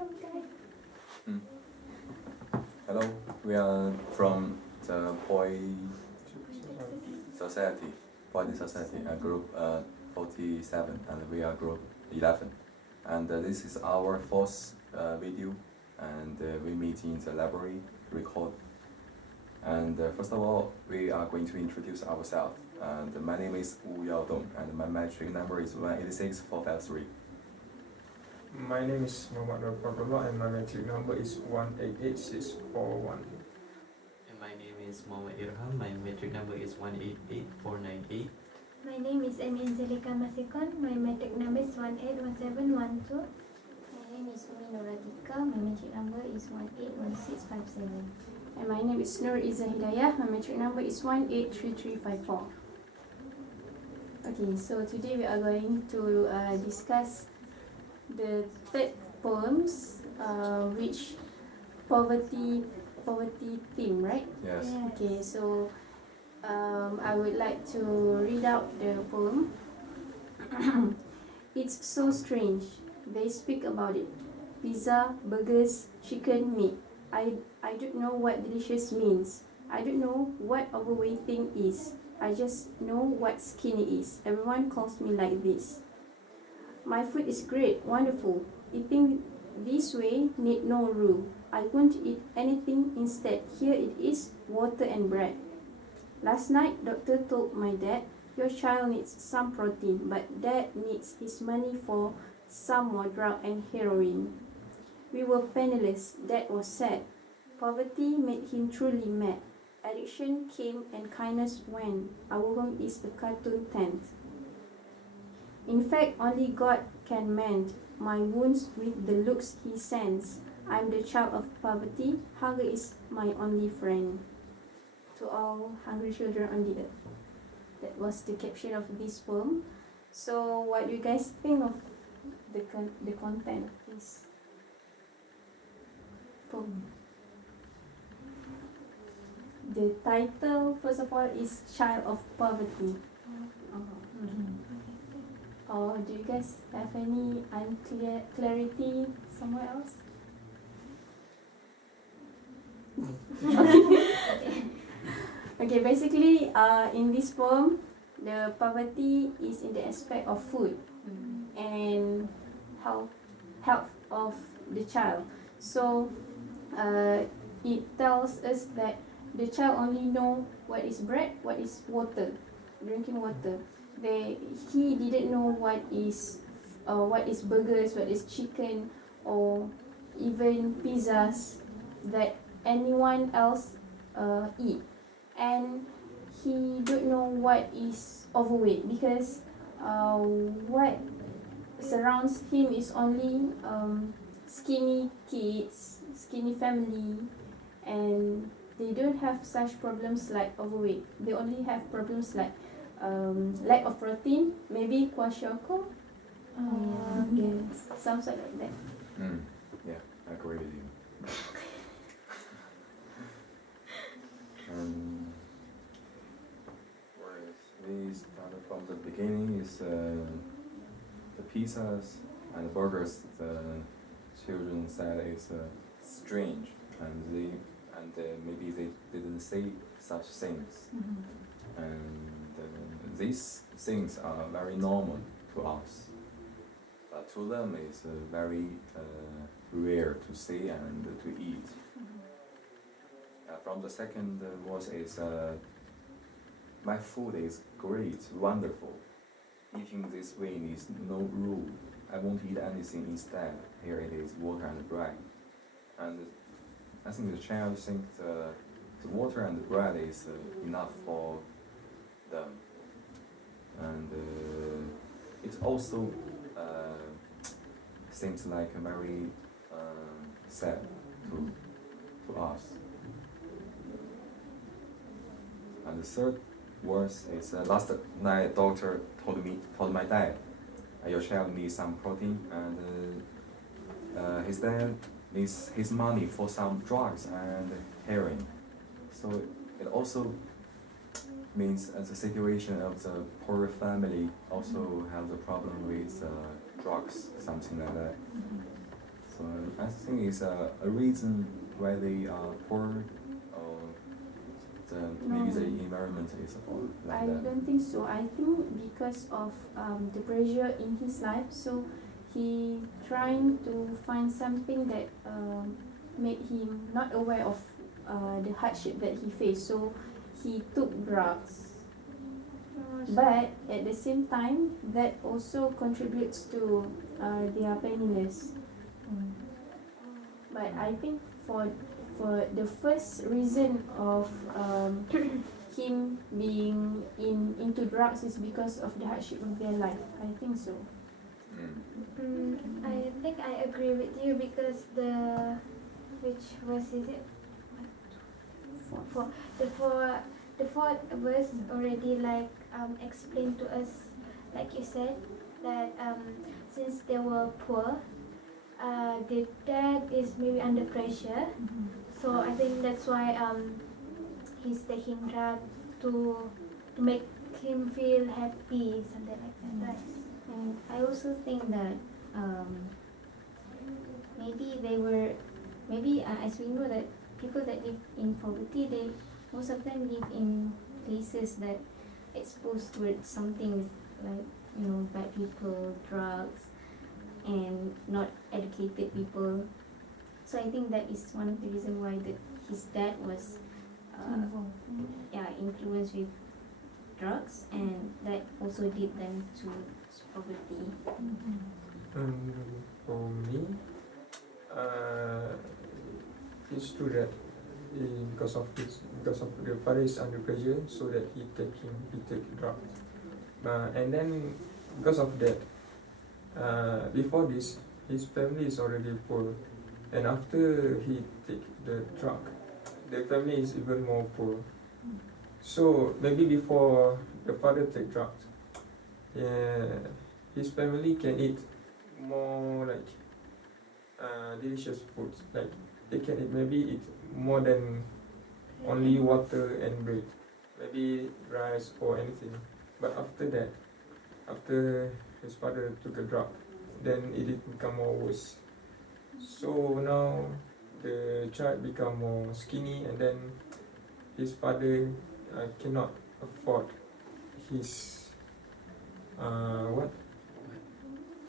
Mm. Hello, we are from the Poly Society, group 47, and we are group 11. And this is our fourth video, and we meet in the library, record. And first of all, we are going to introduce ourselves. And my name is Wu Yaodong, and my metric number is 186453. My name is Muhammad Abdullah and my metric number is 188641. And my name is Muhammad Irham, my metric number is 188498. My name is Amy Angelica Masikon, my metric number is 181712. My name is Umi Noratika, my metric number is 181657. And my name is Nur Izzah Hidayah, my metric number is 183354. Okay, so today we are going to discuss the third poems, which poverty theme, right? Yes. Okay, so I would like to read out the poem. It's so strange. They speak about it. Pizza, burgers, chicken, meat. I don't know what delicious means. I don't know what overweighting is. I just know what skinny is. Everyone calls me like this. My food is great, wonderful. Eating this way need no rule. I won't eat anything instead. Here it is, water and bread. Last night, doctor told my dad, your child needs some protein, but dad needs his money for some more drug and heroin. We were penniless. Dad was sad. Poverty made him truly mad. Addiction came and kindness went. Our home is a cartoon tent. In fact, only God can mend my wounds with the looks He sends. I'm the child of poverty. Hunger is my only friend. To all hungry children on the earth. That was the caption of this poem. So, what do you guys think of the content of this poem? The title, first of all, is Child of Poverty. Or do you guys have any clarity somewhere else? Okay, basically, in this poem, the poverty is in the aspect of food and health of the child. So, it tells us that the child only know what is bread, what is water, drinking water. He didn't know what is burgers, what is chicken, or even pizzas that anyone else eat. And he don't know what is overweight because what surrounds him is only skinny kids, skinny family, and they don't have such problems like overweight. They only have problems like lack of protein, maybe kwashiorkor. Yes, some sort like that. Yeah, I agree with you. Whereas we started from the beginning is the pizzas and burgers. The children said it's strange, and maybe they didn't say such things. And these things are very normal to us, but to them it's very rare to say and to eat. From the second verse is my food is great, wonderful. Eating this way needs no rule. I won't eat anything instead. Here it is, water and bread. And I think the child thinks the water and the bread is enough for them. And it also seems like very sad to us. And the third verse is last night doctor told my dad, your child needs some protein, and his dad needs his money for some drugs and heroin. So it also means the situation of the poor family also have the problem with drugs, something like that. So I think it's a reason why they are poor, or maybe the No. environment is all like I that. don't think so. I think because of the pressure in his life, so he trying to find something that made him not aware of the hardship that he faced. So he took drugs. But at the same time, that also contributes to their penniless. But I think for the first reason of him being into drugs is because of the hardship of their life. I think so. I think I agree with you because which verse is it? For the fourth verse already explained to us, like you said, that since they were poor, the dad is maybe under pressure. So I think that's why he's taking drug to make him feel happy, something like that, right? And I also think that as we know that people that live in poverty, they most of them live in places that exposed towards something like bad people, drugs, and not educated people. So I think that is one of the reasons why his dad was influenced with drugs, and that also lead them to poverty. For me, it's true that because of the father is under pressure, so that he take drugs. And then because of that, before this, his family is already poor, and after he take the drug, the family is even more poor. So maybe before the father take drugs, his family can eat more delicious foods. Like they can eat more than only water and bread, maybe rice or anything. But after that, after his father took a drug, then it become more worse. So now the child become more skinny, and then his father cannot afford his what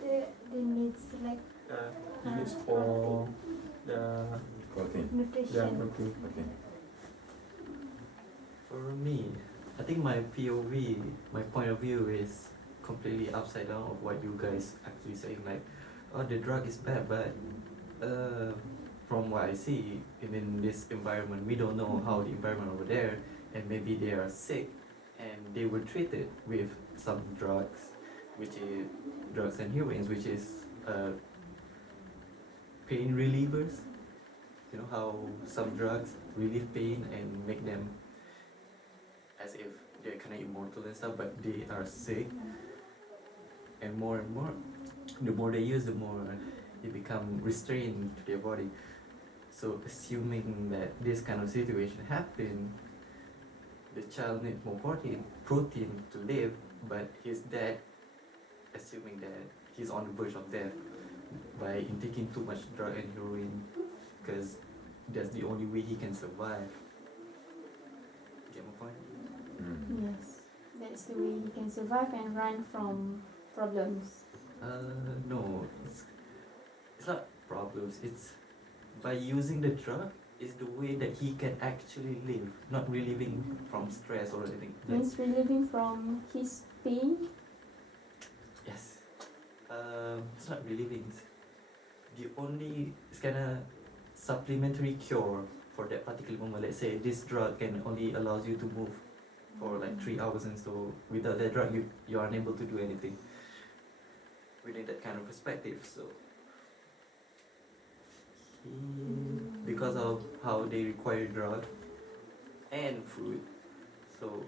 The needs he needs for the Protein. nutrition. protein. Okay. For me, I think my POV, my point of view is completely upside down of what you guys actually saying. Like, oh, the drug is bad, but from what I see in this environment, we don't know how the environment over there, and maybe they are sick, and they were treated with some drugs, which is drugs and heroines, which is pain relievers. You know how some drugs relieve pain and make them as if they're kind of immortal and stuff, but they are sick. And more, the more they use, the more they become restrained to their body. So assuming that this kind of situation happened, the child needs more protein to live, but his dad, assuming that he's on the verge of death by intaking too much drug and heroin, because that's the only way he can survive. Get my point? Yes, that's the way he can survive and run from problems. No, it's not problems. It's by using the drug is the way that he can actually live, not relieving from stress or anything. Means relieving from his pain. Yes. It's not relieving. It's kind of supplementary cure for that particular moment. Let's say this drug can only allows you to move for like 3 hours, and so without that drug you are unable to do anything. Within that kind of perspective, so because of how they require drug and food, so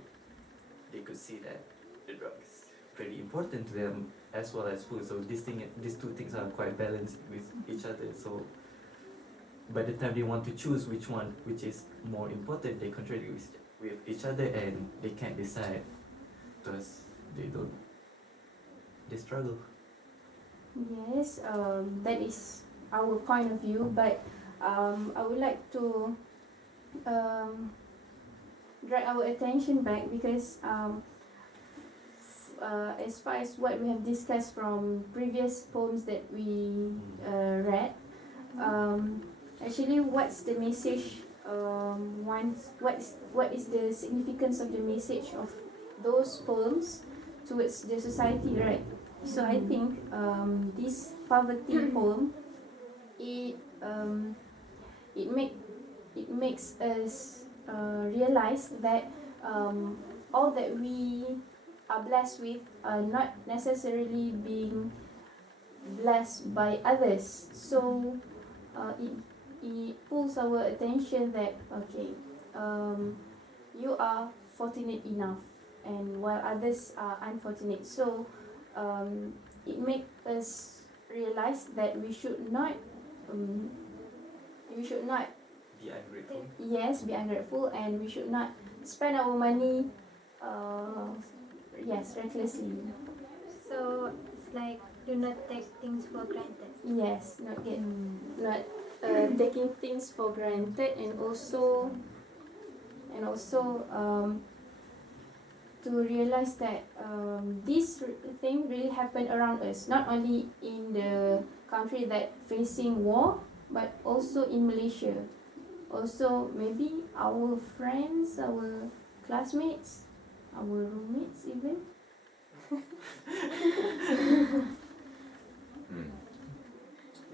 they could see that the drug is very important to them as well as food. So these two things are quite balanced with each other. So by the time they want to choose which is more important, they contradict with each other, and they can't decide because they struggle. Yes, that is our point of view, but I would like to drag our attention back because as far as what we have discussed from previous poems that we read, actually what's the message, what is the significance of the message of those poems towards the society, right? So I think this poverty poem, it makes us realize that all that we are blessed with are not necessarily being blessed by others. So it pulls our attention that okay, you are fortunate enough, and while others are unfortunate. So it makes us realize that we should not Be ungrateful. yes, be ungrateful, and we should not spend our money recklessly. So it's like do not take things for granted. Yes, not taking things for granted, and also to realize that this thing really happen around us, not only in the country that facing war, but also in Malaysia. Also, maybe our friends, our classmates, our roommates even.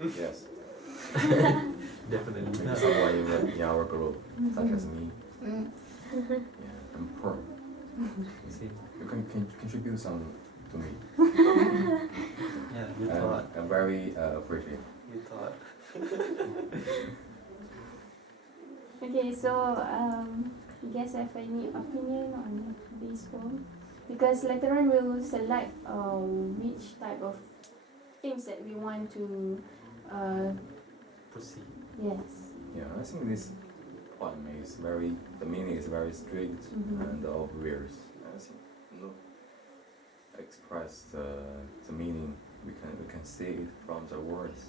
Yes. Definitely. Maybe someone in our group, such as me. Mm. Yeah, I'm poor. See? You can contribute some to me. Yeah, you And thought. I'm very appreciative. You thought. Okay, so you guys have any opinion on this poem? Because later on we will select which type of things that we want to Proceed. yes. Yeah, I think this poem is the meaning is very strict and obvious. I think no express the meaning. We can see it from the words.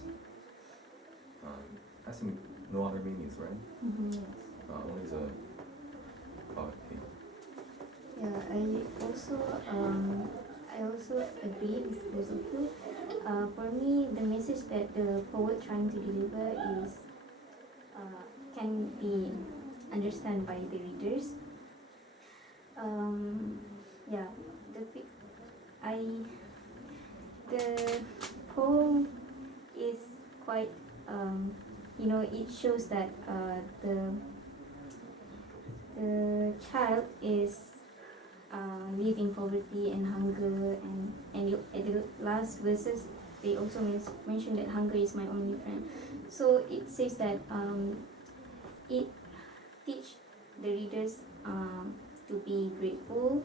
I think no other meanings, right? Yes. Only the poverty. Yeah, I also agree with both of you. For me, the message that the poet trying to deliver is can be understood by the readers. Yeah, the poem is quite it shows that the child is live in poverty and hunger, and at the last verses they also mention that hunger is my only friend. So it says that it teach the readers to be grateful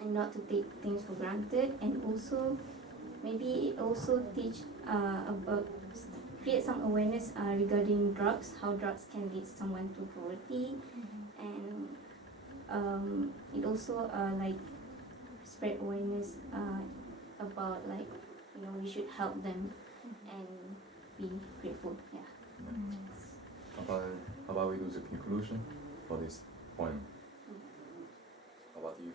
and not to take things for granted, and also maybe it also teach about create some awareness regarding drugs, how drugs can lead someone to poverty, and it also like spread awareness about like we should help them and be grateful. Yeah. How about we do the conclusion for this poem? How about you?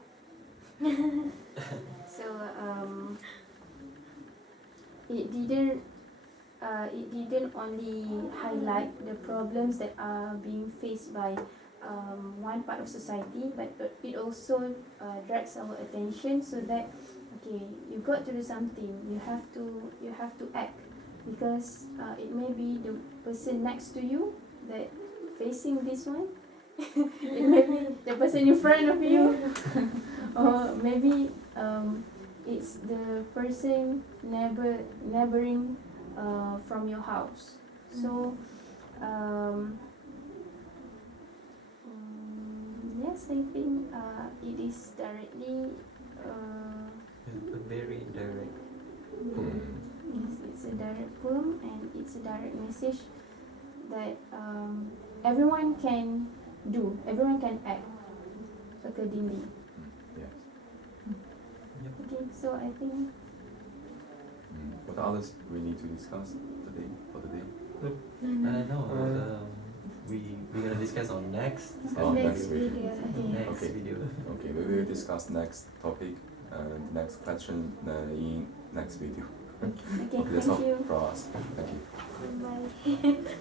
So it didn't only highlight the problems that are being faced by one part of society, but it also drags our attention so that okay, you got to do something. You have to act, because it may be the person next to you that facing this one. It may be the person in front of you, or maybe it's the person neighboring from your house. So yes, I think it is directly A very direct. yes, it's a direct poem, and it's a direct message that everyone can act accordingly. Yes. Okay, so I think What others we need to discuss today for today? No, we're gonna discuss on next. Oh, Next next week. video. Next Okay. video. Okay, we will discuss next topic and next question in next video. Okay, Okay, that's thank all you. for us. Thank you. Bye.